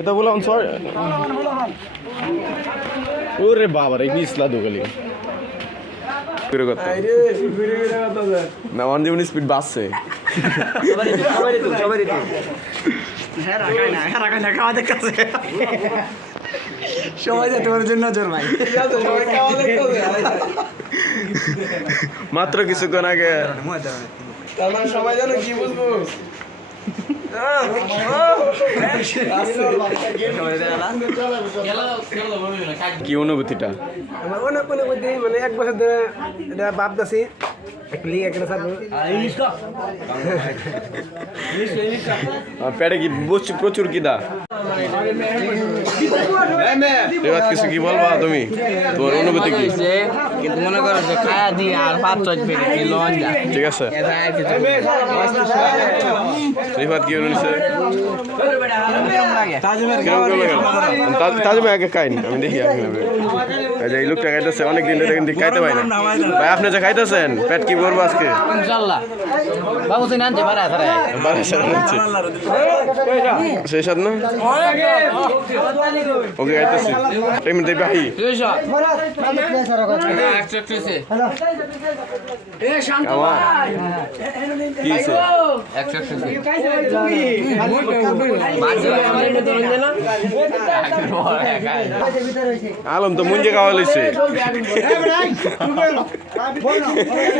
এটা বললাম সর ওরে বাবা রে পিছলা দোকালি করে কথা। না ওয়ান জীবন স্পিড বাড়ছে। সবাই যেতে ওর জন্য জোর ভাই মাত্র কিছুক্ষণ আগে সবাই জানো কি বুঝব? কি অনুভূতিটা? আমার অনেক অনুভূতি মানে এক বছর ধরে এটা বাপ দাসি একলি একটা সাথে আর পেটে কি বসছি প্রচুর কিদা এবার কিছু কি বলবা তুমি তোমার অনুভূতি কি কিন্তু মনে করো যে খায়া দিয়ে আর পাঁচ ছয় পেরে কি লন যা ঠিক আছে এটা আর কিছু রিফাত কি অনুছে কিরম লাগে কীরকম করে গেল তাজমে আগে খাইন আমি দেখি আমি এই যে এই লোকটা খাইতেছে অনেক দিন ধরে কিন্তু খাইতে পাই না ভাই আপনি যে খাইতেছেন পেট কি বলব আজকে? ইনশাআল্লাহ বাবু তুই নানতে পারা তারা বারো হচ্ছে সেই সাত না ওকে হাই আমার। কি হয়েছে? আলম তো মুঞ্জে খাওয়া লইছে।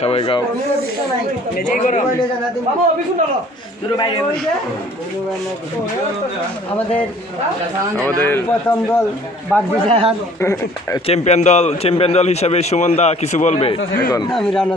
সবাই গাও আমাদের আমাদের প্রথম দল বাদ চ্যাম্পিয়ন দল চ্যাম্পিয়ন দল হিসাবে সুমন দা কিছু বলবে এখন? আমি রানা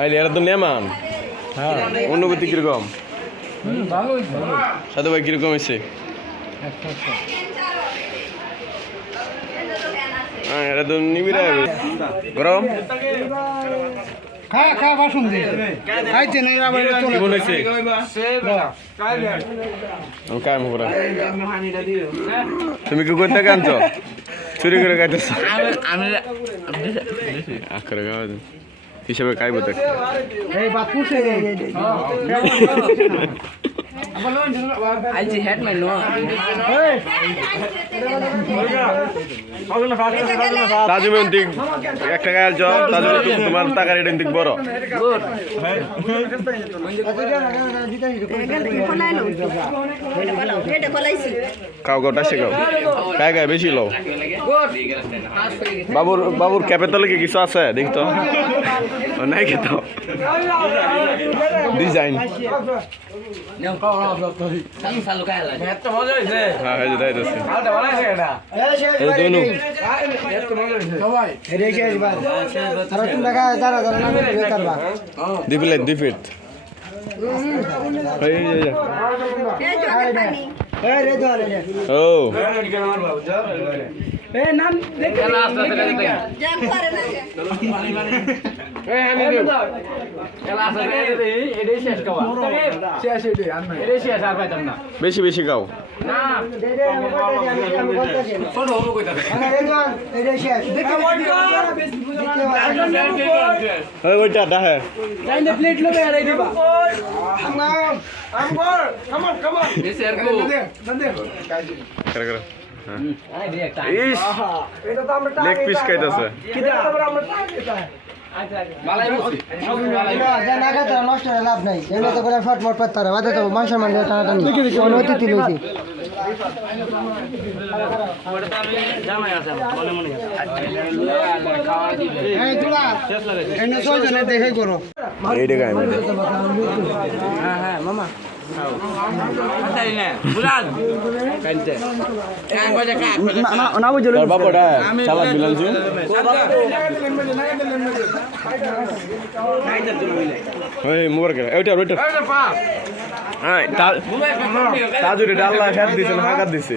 আইলে এরা তো নেমান অনুভূতি কীরকম? সাধু ভাই কীরকম হ্যাঁ এটা তো নিবিড়া গরম? খা খা বাসন দে খাইতে নাই আবার কি হয়েছে। আমি কাম করে তুমি কি করতে কানছ চুরি করে খাইতেছ? আমি আখরে খাওয়া হিসাবে মাই নো তাজু মেন দিক একটা গায়ের জল তাজু তোমার টাকার এটা দিক বড়। খাও খাও টাসে খাও গায়ে গায়ে বেশি লও। বাবুর বাবুর ক্যাপের তলে কি কিছু আছে? দেখ তো ও, নাই খেত ডিজাইন। দুই প্লেট দুই ফিট এই এই, এই, এই রে দোয়া রে ও। এই নাম দেখে। বেশি বেশি খাও ওই ওইটা ডাহে প্লেট লোবে আর এই দিবা করে করে হ্যাঁ। আই রে একটা ইস এটা তো আমরা লেগ পিস খাইতেছে। কিটা আমরা টাকা নষ্ট হলে লাভ নাই। এমনি তো করে ফটমট পারতে হবে বাদে তো মান সম্মান টানাটানি। কোনো লইছি। এইটা খাই হ্যাঁ হ্যাঁ মামা। বিলাল জু ওই মুবারক ওইটা ওইটা হ্যাঁ তা- ডাল্লা খেত দিছে হাকাত দিছে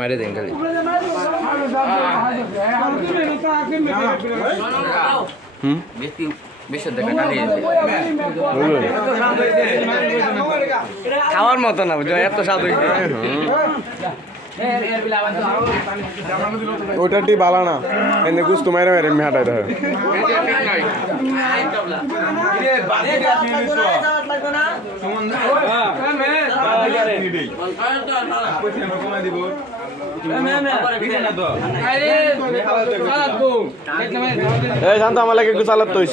মারে দেন খালি। হুম? খাওয়ার মতো না এত স্বাদ হইছে। ওইটাটি বালা না। এনে গুস্তু মাইরে মাইরে আমি হাঁটাই দেখে এই শান্ত আমার লাগে একটু চালাত তৈস